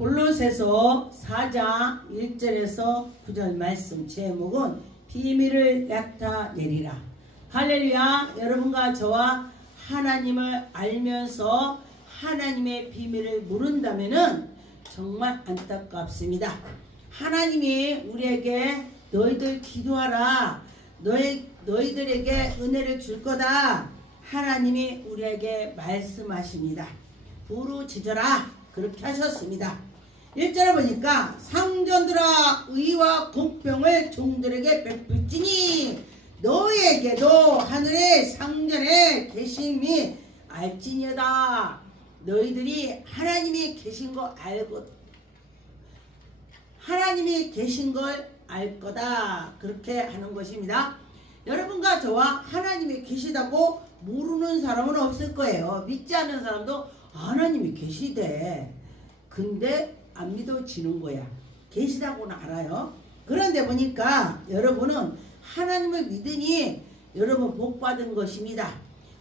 골로새서 4장 1절에서 9절 말씀 제목은 비밀을 나타내리라. 할렐루야. 여러분과 저와 하나님을 알면서 하나님의 비밀을 모른다면은 정말 안타깝습니다. 하나님이 우리에게 너희들 기도하라. 너희들에게 은혜를 줄 거다. 하나님이 우리에게 말씀하십니다. 부르짖어라. 그렇게 하셨습니다. 1절에 보니까 상전들아 의와 공평을 종들에게 베풀지니 너희에게도 하늘의 상전에 계심이 알지니어다. 너희들이 하나님이 계신 거 알고 하나님이 계신 걸 알 거다. 그렇게 하는 것입니다. 여러분과 저와 하나님이 계시다고 모르는 사람은 없을 거예요. 믿지 않는 사람도 하나님이 계시대. 근데 안 믿어지는 거야. 계시다고는 알아요. 그런데 보니까 여러분은 하나님을 믿으니 여러분 복 받은 것입니다.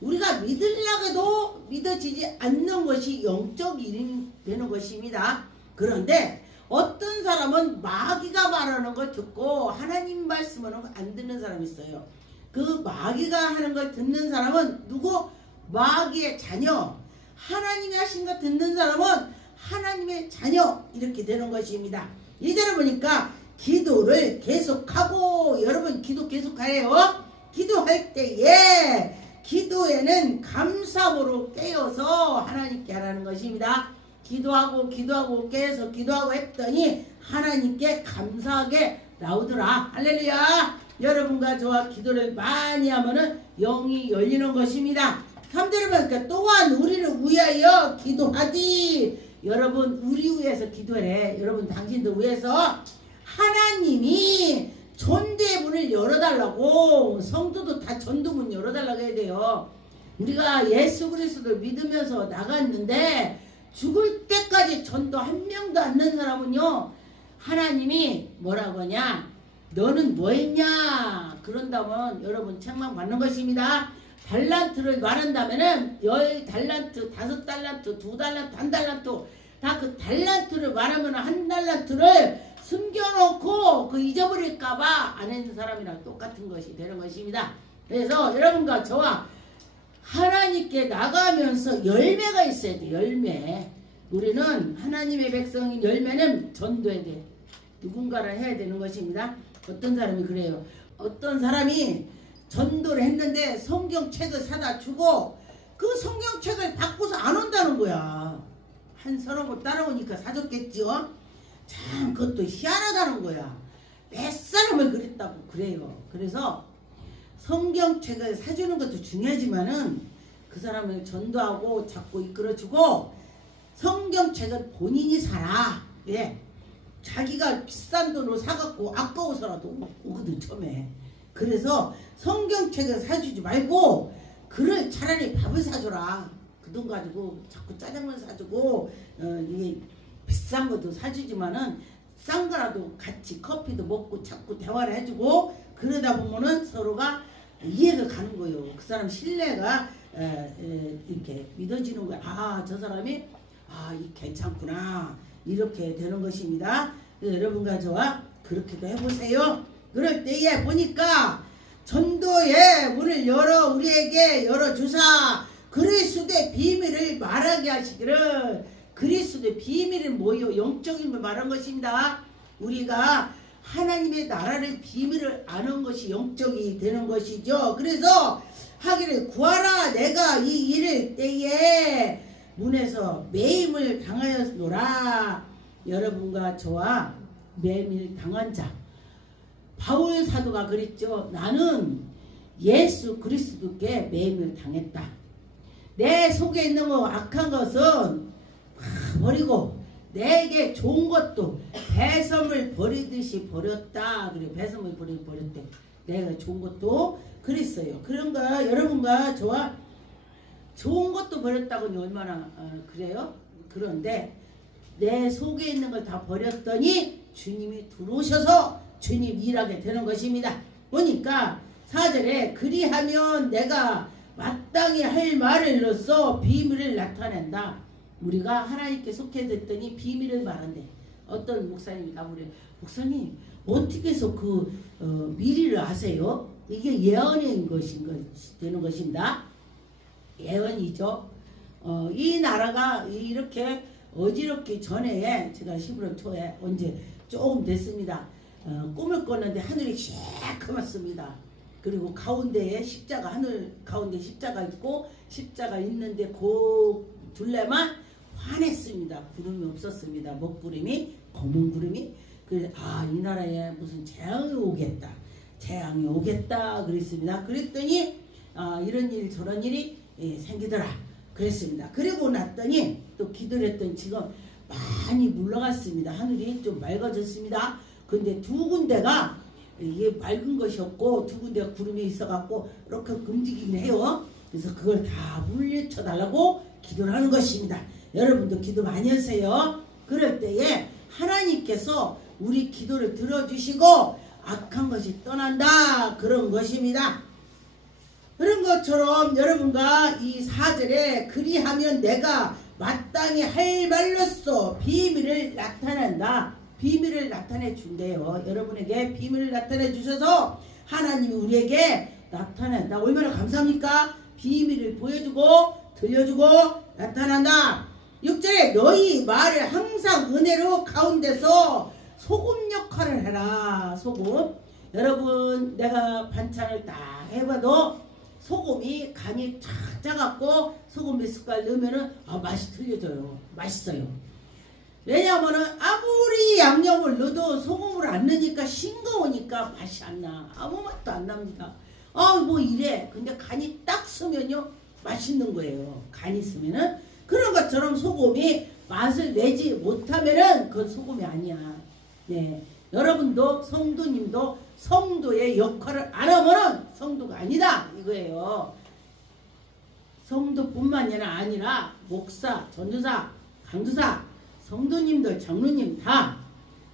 우리가 믿으려고 해도 믿어지지 않는 것이 영적 일이 되는 것입니다. 그런데 어떤 사람은 마귀가 말하는 걸 듣고 하나님 말씀하는 걸 안 듣는 사람이 있어요. 그 마귀가 하는 걸 듣는 사람은 누구? 마귀의 자녀. 하나님이 하신 거 듣는 사람은 하나님의 자녀. 이렇게 되는 것입니다. 이제는 보니까 기도를 계속하고, 여러분 기도 계속해요. 기도할 때에 기도에는 감사함으로 깨어서 하나님께 하라는 것입니다. 기도하고 깨어서 기도하고 했더니 하나님께 감사하게 나오더라. 할렐루야. 여러분과 저와 기도를 많이 하면은 영이 열리는 것입니다. 3절에 보니까 또한 우리를 위하여 기도하디. 여러분 우리 위해서 기도해. 여러분 당신들 위해서 하나님이 전도의 문을 열어달라고. 성도도 다 전도문 열어달라고 해야 돼요. 우리가 예수 그리스도를 믿으면서 나갔는데 죽을 때까지 전도 한 명도 안 는 사람은요, 하나님이 뭐라고 하냐, 너는 뭐 했냐 그런다면 여러분 책망 받는 것입니다. 달란트를 말한다면은 10달란트, 5달란트, 2달란트, 1달란트 다 그 달란트를 말하면 1달란트를 숨겨놓고 그 잊어버릴까봐 안 하는 사람이랑 똑같은 것이 되는 것입니다. 그래서 여러분과 저와 하나님께 나가면서 열매가 있어야 돼. 열매. 우리는 하나님의 백성인 열매는 전도해야 돼. 누군가를 해야 되는 것입니다. 어떤 사람이 그래요. 어떤 사람이 전도를 했는데 성경책을 사다 주고 그 성경책을 바꿔서 안 온다는 거야. 한 서너 번 따라오니까 사줬겠죠. 참 그것도 희한하다는 거야. 몇 사람을 그랬다고 그래요. 그래서 성경책을 사주는 것도 중요하지만은 그 사람을 전도하고 자꾸 이끌어주고 성경책은 본인이 사라. 예. 자기가 비싼 돈으로 사갖고 아까워서라도 오거든 처음에. 그래서 성경책을 사주지 말고 그를 차라리 밥을 사줘라. 그 돈 가지고 자꾸 짜장면 사주고 이게 비싼 것도 사주지만은 싼 거라도 같이 커피도 먹고 자꾸 대화를 해주고 그러다 보면은 서로가 이해가 가는 거예요. 그 사람 신뢰가 이렇게 믿어지는 거야. 아, 저 사람이 이 괜찮구나. 이렇게 되는 것입니다. 여러분과 저와 그렇게도 해보세요. 그럴 때에 보니까 전도의 문을 우리에게 열어주사 그리스도의 비밀을 말하게 하시기를. 그리스도의 비밀은 뭐예요? 영적인 걸 말한 것입니다. 우리가 하나님의 나라를 비밀을 아는 것이 영적이 되는 것이죠. 그래서 하기를 구하라. 내가 이 일을 때에 문에서 매임을 당하였노라. 여러분과 저와 매임을 당한 자. 바울 사도가 그랬죠. 나는 예수 그리스도께 매임을 당했다. 내 속에 있는 거 악한 것은 버리고 내게 좋은 것도 배섬을 버리듯이 버렸다. 그래, 배섬을 버렸대. 내가 좋은 것도 그랬어요. 그런 거 여러분과 저와 좋은 것도 버렸다고는 얼마나 그래요? 그런데 내 속에 있는 걸 다 버렸더니 주님이 들어오셔서 주님 일하게 되는 것입니다. 보니까 4절에 그리하면 내가 마땅히 할 말을로써 비밀을 나타낸다. 우리가 하나님께 속해 됐더니 비밀을 말한대. 어떤 목사님이 나무래. 목사님 어떻게 해서 미리를 아세요? 이게 예언인 되는 것입니다. 예언이죠. 이 나라가 이렇게 어지럽기 전에 제가 11월 초에 언제 조금 됐습니다. 꿈을 꿨는데 하늘이 새카맣습니다. 그리고 가운데에 십자가, 하늘 가운데 십자가 있고 십자가 있는데 그 둘레만 환했습니다. 구름이 없었습니다. 먹구름이, 검은 구름이. 그래서 이 나라에 무슨 재앙이 오겠다. 재앙이 오겠다 그랬습니다. 그랬더니 이런 일 저런 일이 생기더라 그랬습니다. 그리고 났더니 또 기도를 했더니 지금 많이 물러갔습니다. 하늘이 좀 맑아졌습니다. 근데 두 군데가 이게 맑은 것이 없고 두 군데가 구름이 있어갖고 이렇게 움직이긴 해요. 그래서 그걸 다 물리쳐 달라고 기도를 하는 것입니다. 여러분도 기도 많이 하세요. 그럴 때에 하나님께서 우리 기도를 들어주시고 악한 것이 떠난다 그런 것입니다. 그런 것처럼 여러분과 이 4절에 그리하면 내가 마땅히 할 말로써 비밀을 나타낸다. 비밀을 나타내 준대요. 여러분에게 비밀을 나타내 주셔서 하나님이 우리에게 나타낸다. 얼마나 감사합니까? 비밀을 보여주고 들려주고 나타난다. 6절에 너희 말을 항상 은혜로 가운데서 소금 역할을 해라. 소금. 여러분 내가 반찬을 딱 해봐도 소금이 간이 쫙 짜갖고 소금 몇 숟갈 넣으면은 맛이 틀려져요. 맛있어요. 왜냐하면은 아무리 양념을 넣어도 소금을 안 넣으니까 싱거우니까 맛이 안 나. 아무 맛도 안 납니다. 뭐 이래. 근데 간이 딱 쓰면요 맛있는 거예요. 간이 쓰면은. 그런 것처럼 소금이 맛을 내지 못하면은 그건 소금이 아니야. 네. 여러분도 성도님도 성도의 역할을 안 하면은 성도가 아니다 이거예요. 성도뿐만이 아니라 목사, 전도사, 강도사, 성도님들, 장로님 다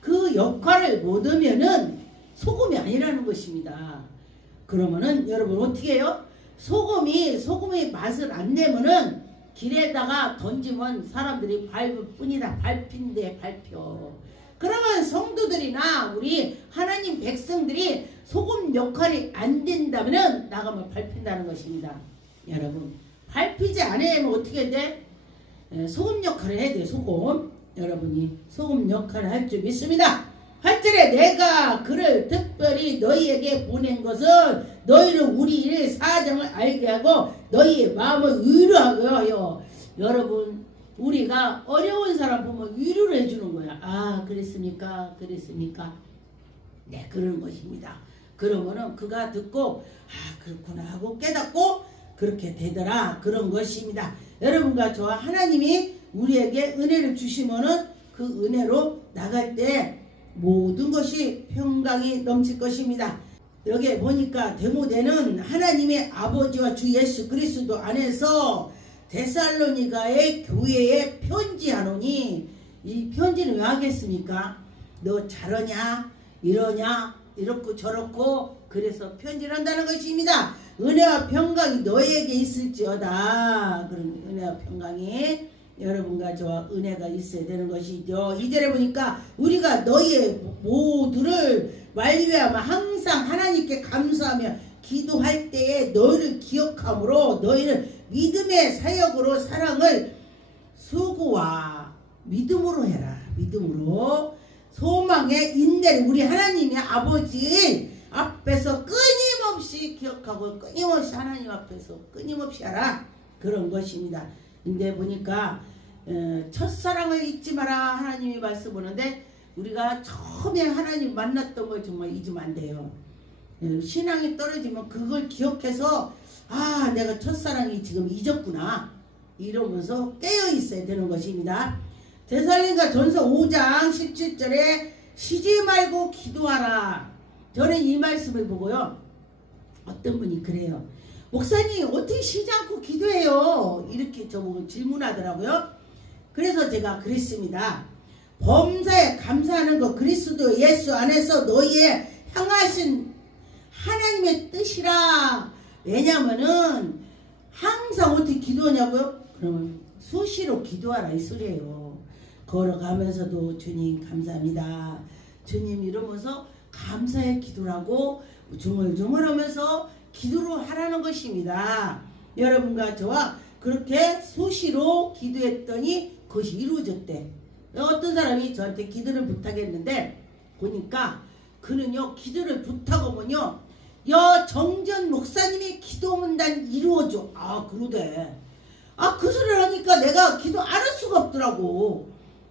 그 역할을 못 하면은 소금이 아니라는 것입니다. 그러면은 여러분 어떻게 해요? 소금의 맛을 안 내면은 길에다가 던지면 사람들이 밟을 뿐이다. 밟힌대 밟혀. 그러면 성도들이나 우리 하나님 백성들이 소금 역할이 안 된다면 나가면 밟힌다는 것입니다. 여러분 밟히지 않으면 어떻게 돼? 소금 역할을 해야 돼요. 소금. 여러분이 소금 역할을 할 줄 믿습니다. 8절에 내가 그를 특별히 너희에게 보낸 것은 너희는 우리 일 사정을 알게 하고 너희의 마음을 위로하게 하여. 여러분 우리가 어려운 사람 보면 위로를 해주는 거야. 그랬습니까? 네, 그런 것입니다. 그러면은 그가 듣고 그렇구나 하고 깨닫고 그렇게 되더라 그런 것입니다. 여러분과 저와 하나님이 우리에게 은혜를 주시면은 그 은혜로 나갈 때 모든 것이 평강이 넘칠 것입니다. 여기 보니까 데모데는 하나님의 아버지와 주 예수 그리스도 안에서 데살로니가의 교회에 편지하노니. 이 편지는 왜 하겠습니까? 너 잘하냐 이러냐 이렇고 저렇고 그래서 편지를 한다는 것입니다. 은혜와 평강이 너희에게 있을지어다. 그런 은혜와 평강이 여러분과 저와 은혜가 있어야 되는 것이죠. 2절에 보니까 우리가 너희의 모두를 만류하며 항상 하나님께 감사하며 기도할 때에 너희를 기억함으로 너희는 믿음의 사역으로 사랑을 수고와 믿음으로 해라. 믿음으로 소망의 인내를 우리 하나님의 아버지 앞에서 끊임없이 기억하고 끊임없이 하나님 앞에서 끊임없이 하라. 그런 것입니다. 근데 보니까 첫사랑을 잊지 마라 하나님이 말씀하는데 우리가 처음에 하나님 만났던 걸 정말 잊으면 안 돼요. 신앙이 떨어지면 그걸 기억해서 내가 첫사랑이 지금 잊었구나 이러면서 깨어 있어야 되는 것입니다. 데살로니가 전서 5장 17절에 쉬지 말고 기도하라. 저는 이 말씀을 보고요 어떤 분이 그래요. 목사님 어떻게 쉬지 않고 기도해요? 이렇게 저보고 질문하더라고요. 그래서 제가 그랬습니다. 범사에 감사하는 것 그리스도 예수 안에서 너희의 향하신 하나님의 뜻이라. 왜냐면은 항상 어떻게 기도하냐고요? 그러면 수시로 기도하라 이 소리예요. 걸어가면서도 주님 감사합니다. 주님 이러면서 감사의 기도라고 중얼중얼하면서 기도를 하라는 것입니다. 여러분과 저와 그렇게 수시로 기도했더니 그것이 이루어졌대. 어떤 사람이 저한테 기도를 부탁했는데 보니까 그는요 기도를 부탁하면요 정전 목사님이 기도하면 난 이루어져. 아 그러대. 그 소리를 하니까 내가 기도 안 할 수가 없더라고.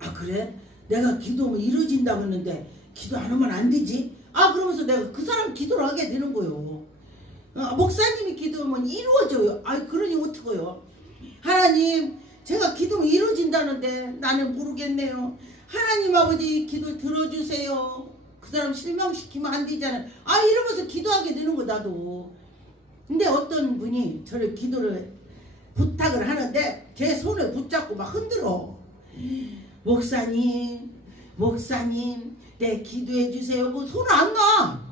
아 그래? 내가 기도하면 이루어진다고 했는데 기도 안 하면 안 되지? 그러면서 내가 그 사람 기도를 하게 되는 거요. 목사님이 기도하면 이루어져요. 그러니 어떡해요? 하나님 제가 기도하면 이루어진다는데 나는 모르겠네요. 하나님 아버지 기도 들어주세요. 그 사람 실망시키면 안 되잖아요. 이러면서 기도하게 되는 거 나도. 근데 어떤 분이 저를 기도를 부탁을 하는데 제 손을 붙잡고 막 흔들어. 목사님 네 기도해 주세요. 뭐 손을 안 놔.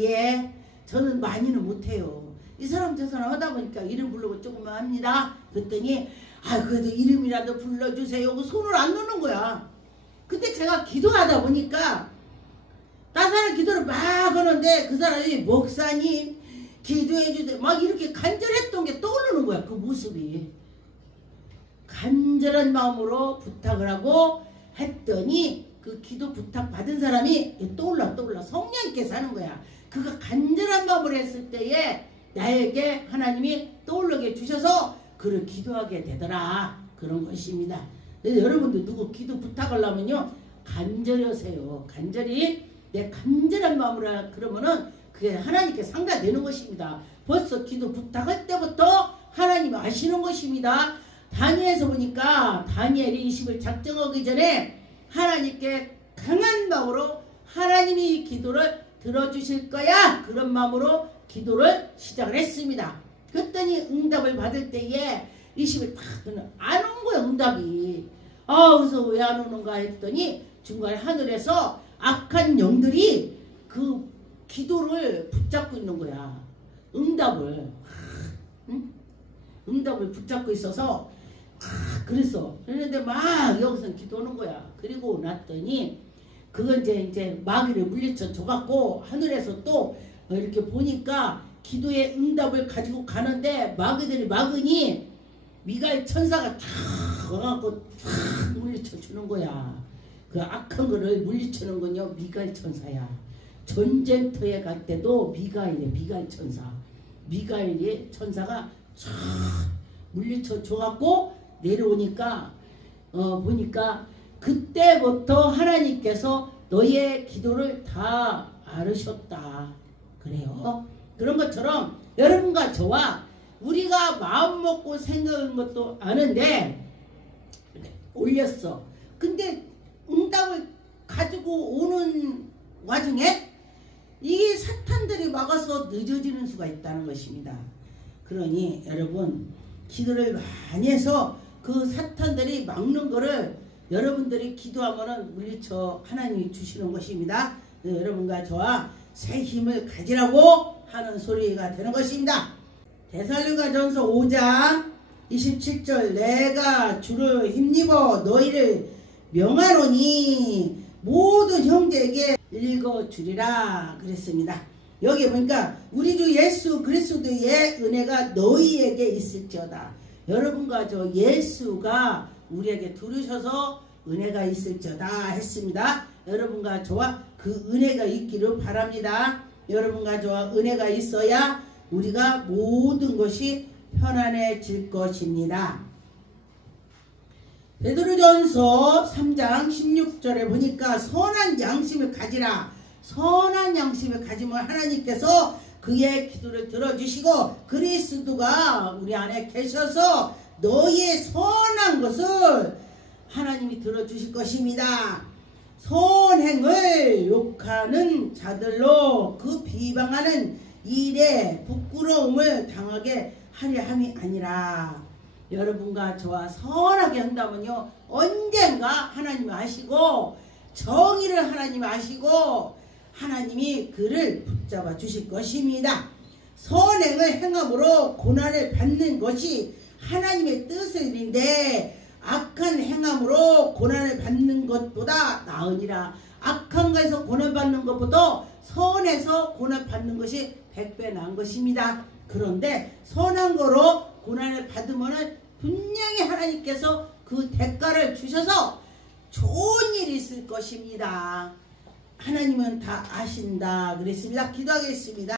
예 저는 많이는 못해요. 이 사람 저 사람 하다 보니까 이름 부르고 조금만 합니다. 그랬더니 그래도 이름이라도 불러주세요. 그 손을 안 놓는 거야. 근데 제가 기도하다 보니까 다른 사람 기도를 막 하는데 그 사람이 목사님 기도해 주세요. 막 이렇게 간절했던 게 떠오르는 거야. 그 모습이. 간절한 마음으로 부탁을 하고 했더니 그 기도 부탁 받은 사람이 떠올라 성령께서 하는 거야. 그가 간절한 마음으로 했을 때에 나에게 하나님이 떠올르게 주셔서 그를 기도하게 되더라. 그런 것입니다. 그래서 여러분들 누구 기도 부탁하려면요 간절히 하세요. 간절히 내 간절한 마음으로 그러면은 그게 하나님께 상달되는 것입니다. 벌써 기도 부탁할 때부터 하나님 아시는 것입니다. 다니엘에서 보니까 다니엘이 이 십을 작정하기 전에 하나님께 강한 마음으로 하나님이 이 기도를 들어주실 거야. 그런 마음으로 기도를 시작을 했습니다. 그랬더니 응답을 받을 때에 이 십을 딱 안 온 거야 응답이. 그래서 왜 안 오는가 했더니 중간에 하늘에서 악한 영들이 그 기도를 붙잡고 있는 거야. 응답을. 응답을 붙잡고 있어서 그랬는데 막 여기서 기도하는 거야. 그리고 났더니 그건 이제 마귀를 물리쳐 줘갖고 하늘에서 또 이렇게 보니까 기도의 응답을 가지고 가는데 마귀들이 막으니 미가엘 천사가 탁 와갖고 탁 물리쳐 주는 거야. 그 악한 거를 물리치는 건요 미가엘 천사야. 전쟁터에 갈 때도 미가엘 천사. 미가엘이 천사가 쫙 물리쳐 줘갖고 내려오니까 보니까 그때부터 하나님께서 너의 기도를 다 알으셨다. 그래요. 그런 것처럼 여러분과 저와 우리가 마음 먹고 생각한 것도 아는데 올렸어. 근데 응답을 가지고 오는 와중에 이 사탄들이 막아서 늦어지는 수가 있다는 것입니다. 그러니 여러분 기도를 많이 해서 그 사탄들이 막는 거를 여러분들이 기도하면은 물리쳐 하나님이 주시는 것입니다. 여러분과 저와 새 힘을 가지라고 하는 소리가 되는 것입니다. 데살로니가전서 5장 27절 내가 주를 힘입어 너희를 명하노니 모든 형제에게 읽어주리라 그랬습니다. 여기 보니까 우리 주 예수 그리스도의 은혜가 너희에게 있을지어다. 여러분과 저 예수가 우리에게 들으셔서 은혜가 있을지어다 했습니다. 여러분과 저와 그 은혜가 있기를 바랍니다. 여러분과 저와 은혜가 있어야 우리가 모든 것이 편안해질 것입니다. 베드로전서 3장 16절에 보니까 선한 양심을 가지라. 선한 양심을 가지면 하나님께서 그의 기도를 들어주시고 그리스도가 우리 안에 계셔서 너희의 선한 것을 하나님이 들어주실 것입니다. 선행을 욕하는 자들로 그 비방하는 일에 부끄러움을 당하게 하려 함이 아니라 여러분과 저와 선하게 한다면요 언젠가 하나님이 아시고 정의를 하나님이 아시고 하나님이 그를 붙잡아 주실 것입니다. 선행을 행함으로 고난을 받는 것이 하나님의 뜻일인데 악한 행함으로 고난을 받는 것보다 나으니라. 악한 것에서 고난받는 것보다 선해서 고난받는 것이 100배 나은 것입니다. 그런데 선한 거로 고난을 받으면 분명히 하나님께서 그 대가를 주셔서 좋은 일이 있을 것입니다. 하나님은 다 아신다 그랬습니다. 기도하겠습니다.